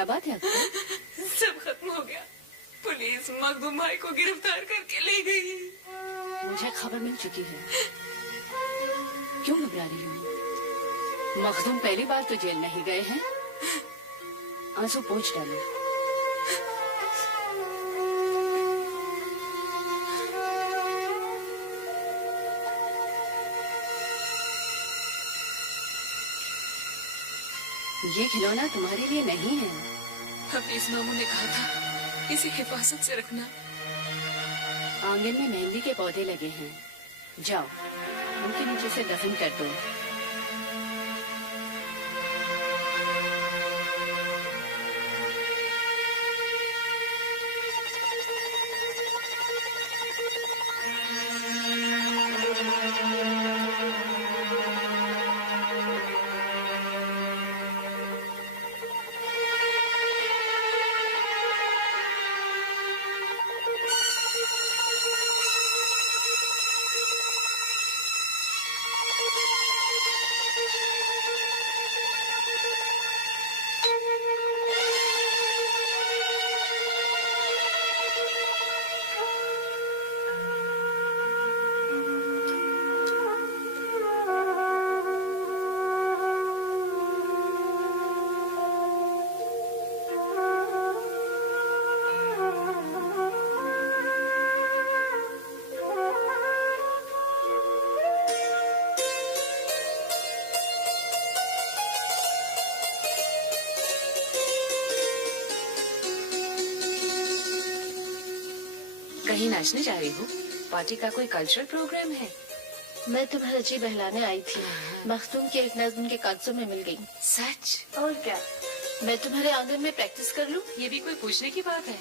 क्या बात है अख्तर? सब खत्म हो गया। पुलिस मखदूम भाई को गिरफ्तार करके ले गई। मुझे खबर मिल चुकी है। क्यों घबरा रही हो? मखदूम पहली बार तो जेल नहीं गए हैं। आंसू पोंछ डालो। ये खिलौना तुम्हारे लिए नहीं है। हफीज मामू ने कहा था इसे हिफाजत से रखना। आंगन में मेहंदी के पौधे लगे हैं, जाओ उनके नीचे से दफन कर दो। कहीं नाचने जा रही हो? पार्टी का कोई कल्चरल प्रोग्राम है? मैं तुम्हें जी बहलाने आई थी। मखदूम की एक नज़्म के कागजों में मिल गई। सच? और क्या, मैं तुम्हारे आंगन में प्रैक्टिस कर लूं? ये भी कोई पूछने की बात है?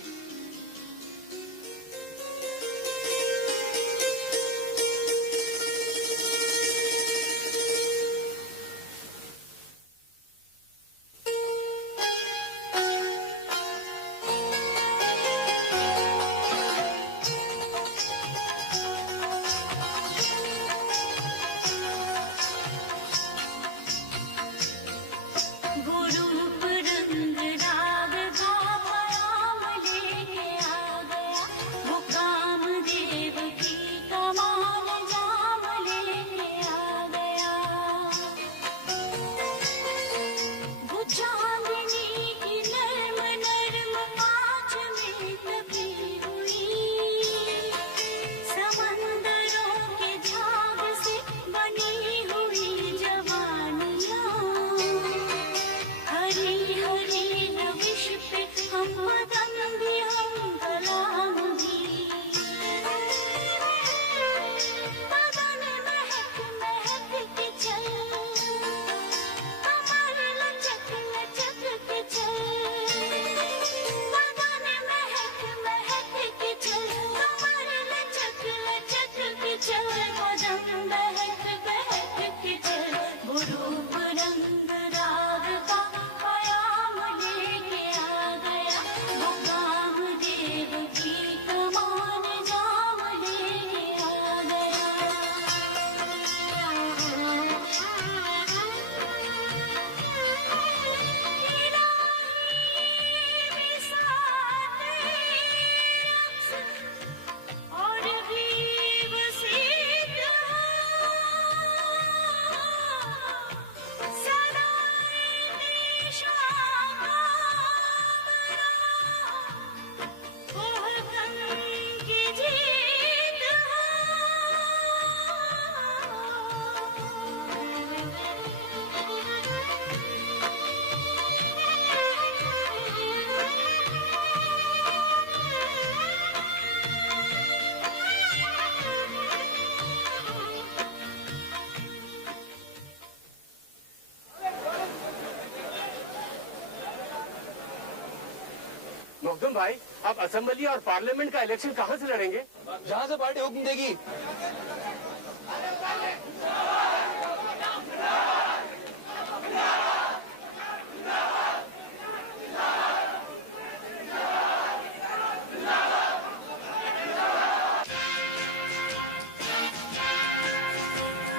मखदूम भाई, आप असेंबली और पार्लियामेंट का इलेक्शन कहाँ से लड़ेंगे? जहाँ से पार्टी हुक्म देगी।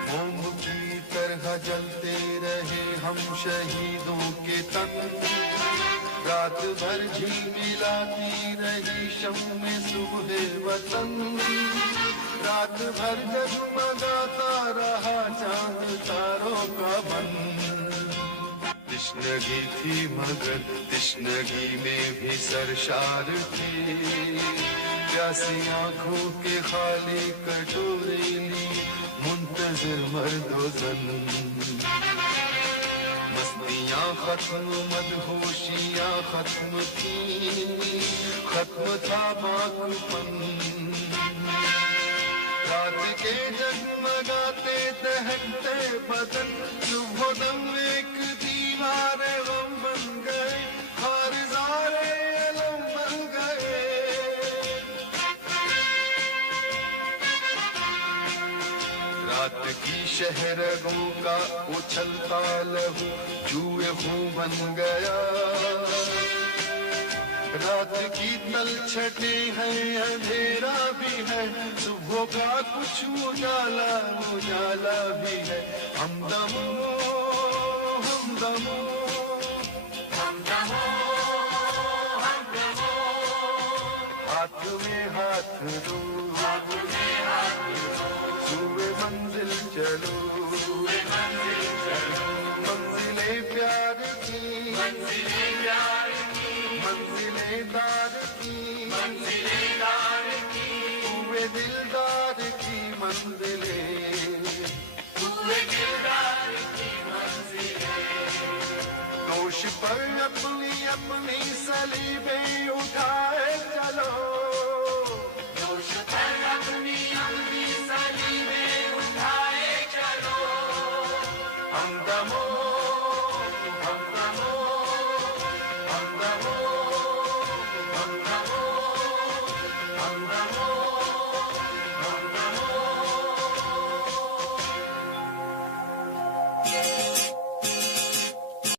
बम की तरह जलते रहे हम शहीदों के तन, रात भर झिलमिलाती रही शम्मे सुबह वतन, रात भर जगमगाता रहा चांद तारों का बन। तिश्नगी थी मगर तिश्नगी में भी सरशार थी, प्यासी आंखों के खाली कटोरे ली मुंतजिर मर्दोज़न। मस्तियाँ खत्म मदहोशियाँ खत्म थी, खत्म था बाकुपन। रात के जगमगाते दहकते बदन सुबह दम एक दीवार गम बन गए, खारिज़ारे अलम बन गए। रात की शहरगों का उछलता लहू जुए खूं बन गया, रात की तलछटे हैं अंधेरा भी है, सुबह का कुछ उजाला उजाला भी है। हमदमो हमदमो हमदमो हमदमो, हाथ में हाथ दो सुबह मंजिल चलो, मंजिले प्यार की मंजिले दार की हुए दिलदार की मंजिले, दोष पर अपनी अपनी सलीबे उठाए चलो, दोष पर अपनी